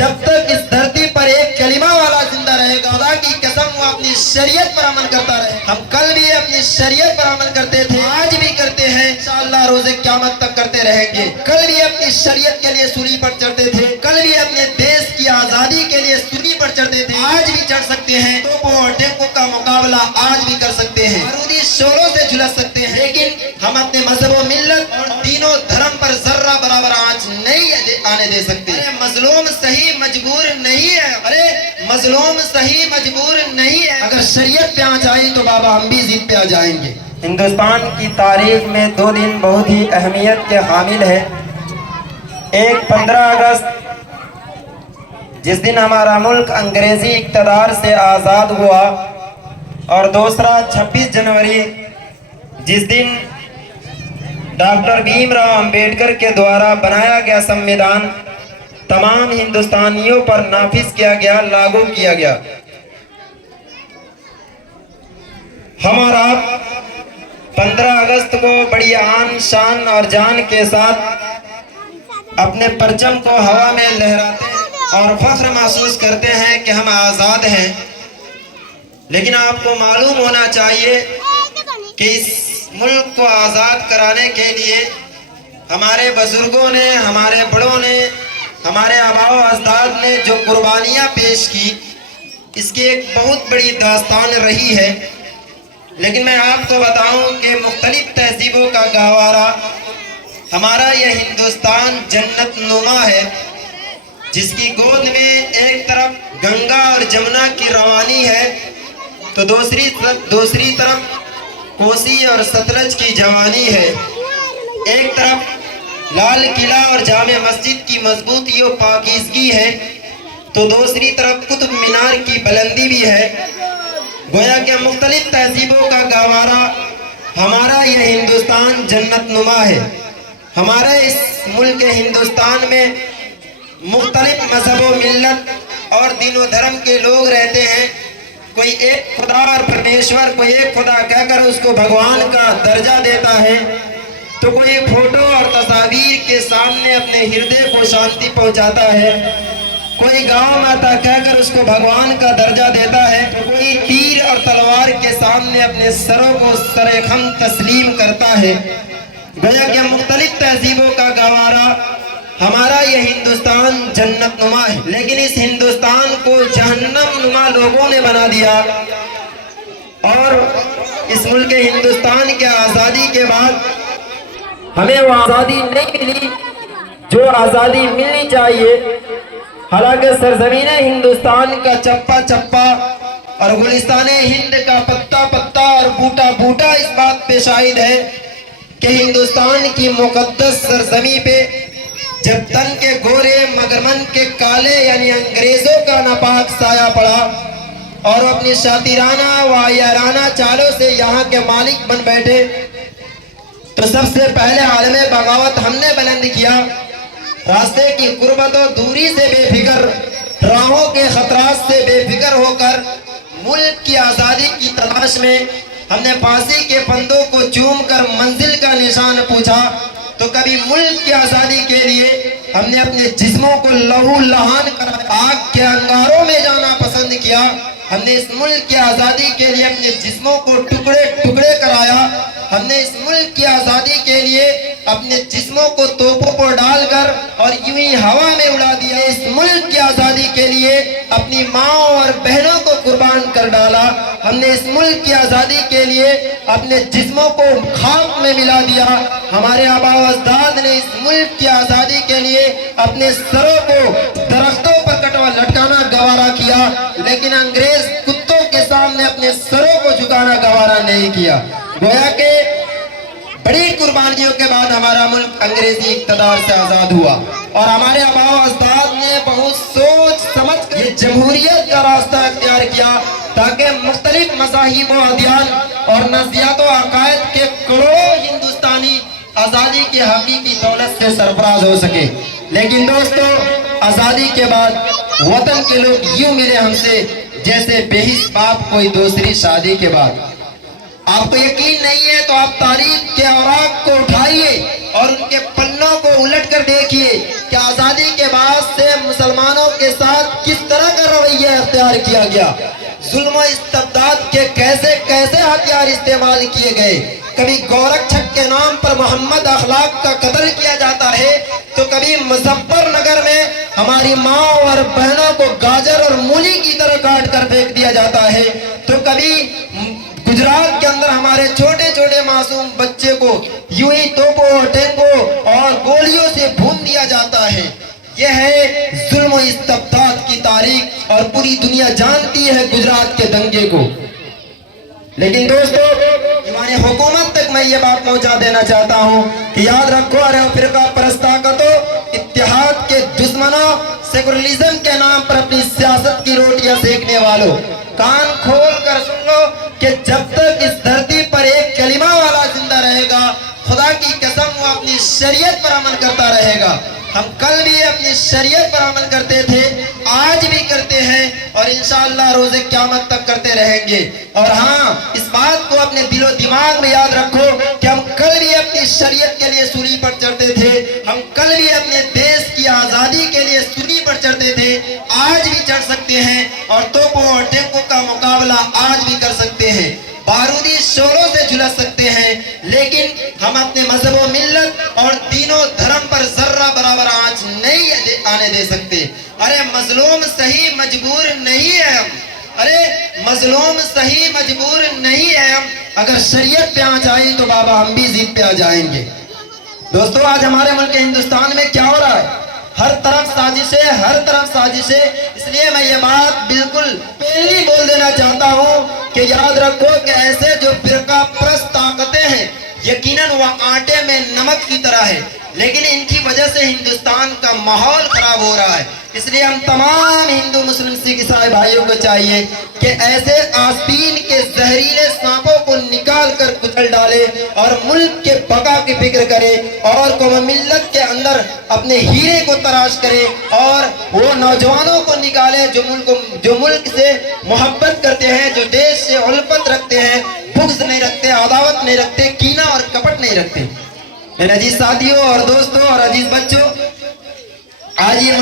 جب تک اس دھرتی پر ایک کلمہ والا زندہ رہے گا، خدا کی قسم وہ اپنی شریعت پر عمل کرتا رہے. ہم کل بھی اپنی شریعت پر عمل کرتے تھے، آج بھی کرتے ہیں، انشاءاللہ روز قیامت تک کرتے رہیں گے. کل بھی اپنی شریعت کے لیے سولی پر چڑھتے تھے، کل بھی اپنے دیش کی آزادی کے لیے سولی پر چڑھتے تھے، آج بھی چڑھ سکتے ہیں. توپوں اور ٹینکوں کا مقابلہ آج بھی کر سکتے ہیں، بارودی شعلوں سے جھلس سکتے ہیں، لیکن ہم اپنے مذہب و ملت اور دین و دھرم پر ذرہ برابر آنچ نہیں آنے دے سکتے. مظلوم صحیح مجبور نہیں ہے، ارے مظلوم صحیح مجبور نہیں ہے. اگر شریعت پہ آنچ آئی تو بابا ہم بھی ضد پہ آ جائیں گے. ہندوستان کی تاریخ میں 2 دن بہت ہی اہمیت کے حامل ہے. ایک 15 اگست جس دن ہمارا ملک انگریزی اقتدار سے آزاد ہوا، اور دوسرا 26 جنوری جس دن ڈاکٹر بھیم راؤ امبیڈکر کے دوارا بنایا گیا سمویدھان تمام ہندوستانیوں پر نافذ کیا گیا، لاگو کیا گیا. ہم اور آپ 15 اگست کو بڑی آن شان اور جان کے ساتھ اپنے پرچم کو ہوا میں لہراتے اور فخر محسوس کرتے ہیں کہ ہم آزاد ہیں. لیکن آپ کو معلوم ہونا چاہیے کہ اس ملک کو آزاد کرانے کے لیے ہمارے بزرگوں نے، ہمارے بڑوں نے، ہمارے آباء و اجداد نے جو قربانیاں پیش کی، اس کی ایک بہت بڑی داستان رہی ہے. لیکن میں آپ کو بتاؤں کہ مختلف تہذیبوں کا گہوارہ ہمارا یہ ہندوستان جنت نما ہے، جس کی گود میں ایک طرف گنگا اور جمنا کی روانی ہے تو دوسری طرف کوسی اور ستلج کی جوانی ہے. ایک طرف لال قلعہ اور جامع مسجد کی مضبوطی و پاکیزگی ہے تو دوسری طرف قطب مینار کی بلندی بھی ہے. گویا کہ مختلف تہذیبوں کا گہوارہ ہمارا یہ ہندوستان جنت نما ہے. ہمارے اس ملک ہندوستان میں مختلف مذہب و ملت اور دین و دھرم کے لوگ رہتے ہیں. کوئی ایک خدا اور پرمیشور، کوئی ایک خدا کہہ کر اس کو بھگوان کا درجہ دیتا ہے، تو کوئی فوٹو اور تصاویر کے سامنے اپنے ہردے کو شانتی پہنچاتا ہے. کوئی گاؤں ماتا کہہ کر اس کو بھگوان کا درجہ دیتا ہے، تو کوئی تیر اور تلوار کے سامنے اپنے سروں کو سرخم تسلیم کرتا ہے. گویا کہ مختلف تہذیبوں کا گہوارہ ہمارا یہ ہندوستان جنت نما ہے. لیکن اس ہندوستان کو جہنم نما لوگوں نے بنا دیا، اور اس ملک ہندوستان کے آزادی کے بعد ہمیں وہ آزادی نہیں ملی جو آزادی ملنی چاہیے. حالانکہ سرزمین ہندوستان کا چپا چپا اور گلستان ہند کا پتا پتا اور بوٹا بوٹا اس بات پہ شاہد ہے کہ ہندوستان کی مقدس سرزمین پہ جب تن کے گورے مگر من کے کالے یعنی انگریزوں کا ناپاک سایہ پڑا اور اپنی شاطرانہ و عیارانہ چالوں سے یہاں کے مالک بن بیٹھے، تو سب سے پہلے عالم بغاوت ہم نے بلند کیا. راستے کی قربت و دوری سے بے فکر، راہوں کے خطرات سے بے فکر ہو کر ملک کی آزادی کی تلاش میں ہم نے پھانسی کے پندوں کو چوم کر منزل کا نشان پوچھا. تو کبھی ملک کی آزادی کے لیے ہم نے اپنے جسموں کو لہو لہان کر آگ کے انگاروں میں جانا پسند کیا. ہم نے اس ملک کی آزادی کے لیے اپنے جسموں کو ٹکڑے ٹکڑے کرایا. ہم نے اس ملک کی آزادی کے لیے اپنے جسموں کو توپوں پر ڈال کر اور یوں ہی ہوا میں اڑا دیا. اس ملک کی آزادی کے لیے اپنی ماں اور بہنوں کو قربان کر ڈالا. ہم نے اس ملک کی آزادی کے لیے اپنے جسموں کو خاک میں ملا دیا. ہمارے آباء و اجداد نے اس ملک کی آزادی کے لیے اپنے سروں کو درختوں پر لٹکانا گوارا کیا، لیکن انگریز کتوں کے سامنے اپنے سروں کو جھکانا گوارا نہیں کیا. گویا کہ بڑی قربانیوں کے بعد ہمارا ملک انگریزی اقتدار سے آزاد ہوا، اور ہمارے آباء و اجداد نے بہت سوچ سمجھ یہ جمہوریت کا راستہ اختیار کیا تاکہ مختلف مذاہب و ادیان اور نظریات و عقائد کے کروڑوں ہندوستانی آزادی کی حقیقی دولت سے سرفراز ہو سکے. لیکن دوستو، آزادی کے بعد وطن کے لوگ یوں ملے ہم سے جیسے بے حس باپ کوئی دوسری شادی کے بعد. آپ کو یقین نہیں ہے تو آپ تاریخ کے اوراق کو اٹھائیے اور ان کے پنوں کو الٹ کر دیکھیے کہ آزادی کے بعد سے مسلمانوں کے ساتھ کس طرح کا رویہ اختیار کیا گیا، ظلم و استبداد کے کیسے کیسے ہتھیار استعمال کیے گئے۔ کبھی گورکھچک کے نام پر محمد اخلاق کا قتل کیا جاتا ہے، تو کبھی مظفر نگر میں ہماری ماں اور بہنوں کو گاجر اور مولی کی طرح کاٹ کر پھینک دیا جاتا ہے، تو کبھی گجرات کے اندر ہمارے چھوٹے چھوٹے معصوم بچے کو یوں ہی توپوں، ٹینکوں اور گولیوں سے بھون دیا جاتا ہے۔ یہ ہے ظلم و استبداد کی تاریخ، اور پوری دنیا جانتی ہے گجرات کے دنگے کو۔ لیکن دوستو، ایوان حکومت تک میں یہ بات پہنچا دینا چاہتا ہوں کہ یاد رکھو، ارے فرقہ پرست طاقتوں، اتحاد کے دشمنوں، سیکولرزم کے نام پر اپنی سیاست کی روٹیاں سیکنے والوں، کان کھول کر سن لو کہ جب تک اس دھرتی پر ایک کلمہ والا زندہ رہے گا، خدا کی قسم وہ اپنی شریعت پر عمل کرتا رہے گا۔ ہم کل بھی اپنی شریعت پر عمل کرتے تھے، آج بھی کرتے ہیں، اور انشاءاللہ روز قیامت تک کرتے رہیں گے۔ اور ہاں، اس بات کو اپنے دل و دماغ میں یاد رکھو کہ ہم کل بھی اپنی شریعت کے لیے سولی پر چڑھتے تھے، ہم کل بھی اپنے دیش کی آزادی کے لیے سولی پر چڑھتے تھے، آج بھی چڑھ سکتے ہیں، اور توپوں اور ٹینکوں کا مقابلہ آج بھی کر سکتے ہیں، بارودی شعلوں سے جھلس سکتے ہیں، لیکن ہم اپنے مذہب و ملت اور دین و دھرم پر ذرہ برابر آنچ نہیں آنے دے سکتے۔ ارے مظلوم صحیح مجبور نہیں ہے ہم، ارے مظلوم صحیح مجبور نہیں ہے ہم، اگر شریعت پہ آنچ آئی تو بابا ہم بھی ضد پہ آ جائیں گے۔ دوستو، آج ہمارے ملک ہندوستان میں کیا ہو رہا ہے؟ ہر طرف سازشیں، ہر طرف سازشیں۔ اس لیے میں یہ بات بالکل پہلی بول دینا چاہتا ہوں کہ یاد رکھو کہ ایسے جو فرقہ پرست طاقتیں ہیں، یقیناً وہ آٹے میں نمک کی طرح ہے، لیکن ان کی وجہ سے ہندوستان کا ماحول خراب ہو رہا ہے۔ اس لیے ہم تمام ہندو مسلم سکھ عیسائی بھائیوں کو چاہیے کہ ایسے آستین کے زہریلے سانپوں کو نکال کر کچل ڈالے، اور ملک کے بقا کی فکر کرے، اور قوم ملت کے اندر اپنے ہیرے کو تراش کرے، اور وہ نوجوانوں کو نکالے جو ملک سے محبت کرتے ہیں، جو دیش سے الفت رکھتے ہیں، بغض نہیں رکھتے، عداوت نہیں رکھتے، کینہ اور کپٹ نہیں رکھتے۔ میرے عزیز ساتھیوں اور دوستوں اور عزیز بچوں، آج یہ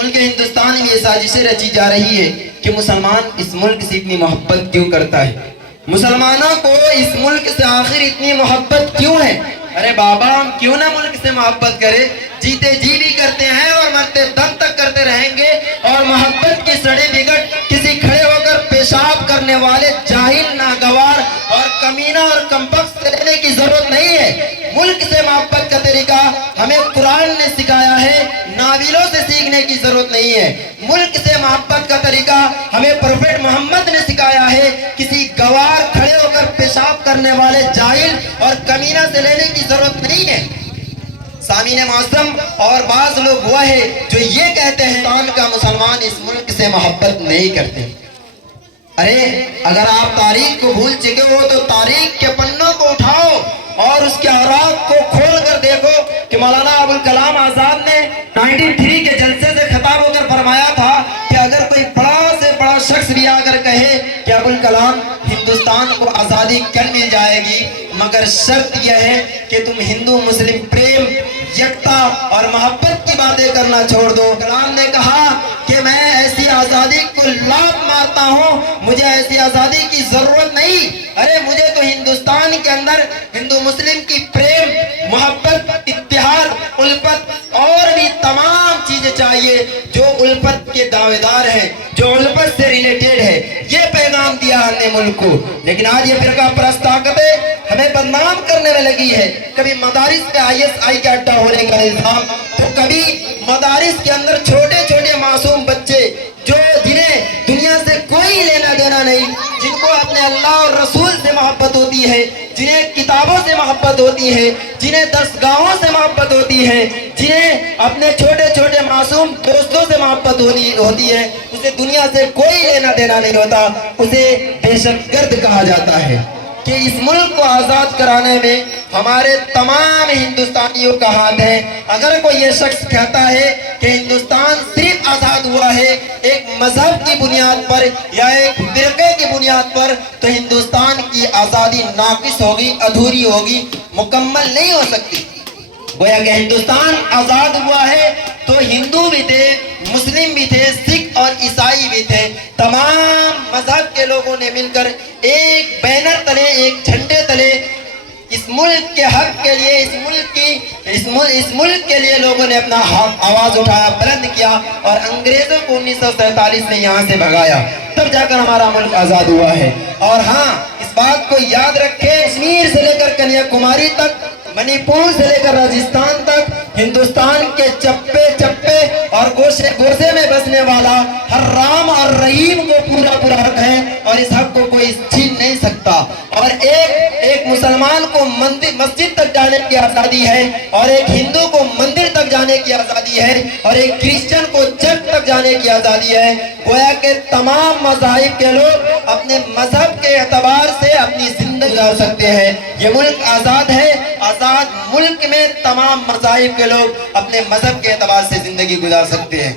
ملک ہندوستان میں یہ سازشیں رچی جا رہی ہے کہ مسلمان اس ملک سے اتنی محبت کیوں کرتا ہے، مسلمانوں کو اس ملک سے آخر اتنی محبت کیوں ہے۔ ارے بابا، ہم کیوں نہ ملک سے محبت کرے، جیتے جی بھی کرتے ہیں اور مرتے دم تک کرتے رہیں گے، اور محبت کی سڑے بگڑ کسی کھڑے ہو کر پیشاب کرنے والے جاہل، ناگوار اور کمینہ اور کمبخت سے لینے کی ضرورت نہیں ہے۔ ملک سے محبت کا طریقہ ہمیں قرآن نے سکھایا ہے، ناولوں سے سیکھنے کی ضرورت نہیں ہے۔ ملک سے محبت کا طریقہ ہمیں پروفیٹ محمد نے سکھایا ہے، کسی گوار کھڑے ہو کر پیشاب کرنے والے جاہل اور کمینہ سے لینے کی ضرورت نہیں ہے۔ سامعین معظم، اور بعض لوگ وہ ہے جو یہ کہتے ہیں ہندوستان کا مسلمان اس ملک سے محبت نہیں کرتے۔ ارے اگر آپ تاریخ کو بھول چکے ہو تو تاریخ کے پنوں کو اٹھاؤ اور اس کے اوراق کو کھول کر دیکھو کہ مولانا ابوالکلام آزاد نے 93 کے جلسے سے خطاب ہو کر فرمایا تھا کہ اگر کوئی بڑا سے بڑا شخص بھی آ کر کہے کہ ابوالکلام ہندوستان کو آزادی کل مل جائے گی، مگر شرط یہ ہے کہ تم ہندو مسلم پریم، یکتا اور محبت کی باتیں کرنا چھوڑ دو۔ کلام نے کہا کہ میں ایسی آزادی کو لات مارتا ہوں، مجھے ایسی آزادی کی ضرورت نہیں۔ ارے مجھے تو ہندوستان کے اندر ہندو مسلم کی پریم، محبت، اتحاد، الفت اور بھی تمام چیزیں چاہیے جو الفت کے دعوے دار ہیں، جو الفت سے ریلیٹڈ ہے۔ یہ پیغام دیا ہم نے ملک کو، لیکن آج یہ فرقہ پرست طاقتیں ہمیں بدنام کرنے میں لگی ہے۔ کبھی مدارس میں ISI کا اڈا ہونے کا الزام، تو کبھی مدارس کے اندر چھوٹے چھوٹے معصوم بچے جنہیں دنیا سے کوئی لینا دینا نہیں، جن کو اپنے اللہ اور رسول سے محبت ہوتی ہے، جنہیں کتابوں سے محبت ہوتی ہے، جنہیں درسگاہوں سے محبت ہوتی ہے، جنہیں اپنے چھوٹے چھوٹے معصوم دوستوں سے محبت ہوتی ہے، اسے دنیا سے کوئی لینا دینا نہیں ہوتا، اسے دہشت گرد کہا جاتا ہے۔ کہ اس ملک کو آزاد کرانے میں ہمارے تمام ہندوستانیوں کا ہاتھ ہے۔ اگر کوئی یہ شخص کہتا ہے کہ ہندوستان صرف آزاد ہوا ہے ایک مذہب کی بنیاد پر یا ایک فرقے کی بنیاد پر، تو ہندوستان کی آزادی ناقص ہوگی، ادھوری ہوگی، مکمل نہیں ہو سکتی۔ گویا کہ ہندوستان آزاد ہوا ہے تو ہندو بھی تھے، مسلم بھی تھے، سکھ اور عیسائی بھی تھے، تمام مذہب کے لوگوں نے مل کر ایک بینر تلے، ایک جھنڈے تلے اس ملک کے حق کے لیے، اس ملک کے لیے لوگوں نے اپنا آواز اٹھایا، بلند کیا اور انگریزوں کو 1947 میں یہاں سے بھگایا، تب جا کر ہمارا ملک آزاد ہوا ہے۔ اور ہاں، اس بات کو یاد رکھیں، کشمیر سے لے کر کنیا کماری تک، منی پور سے لے کر راجستھان تک، ہندوستان کے چپے چپے اور گوشے گوشے میں بسنے والا ہر رام اور رحیم کو پورا حق ہے اور اس حق کو کوئی چھین نہیں سکتا۔ اور ایک مسلمان کو مسجد تک جانے کی آزادی ہے، اور ایک ہندو کو مندر تک جانے کی آزادی ہے، اور ایک کرسچن کو چرچ تک جانے کی آزادی ہے۔ گویا کہ تمام مذاہب کے لوگ اپنے مذہب کے اعتبار سے اپنی زندگی گزار سکتے ہیں۔ یہ ملک آزاد ہے، آزاد ملک میں تمام مذاہب کے لوگ اپنے مذہب کے اعتبار سے زندگی گزار سکتے ہیں۔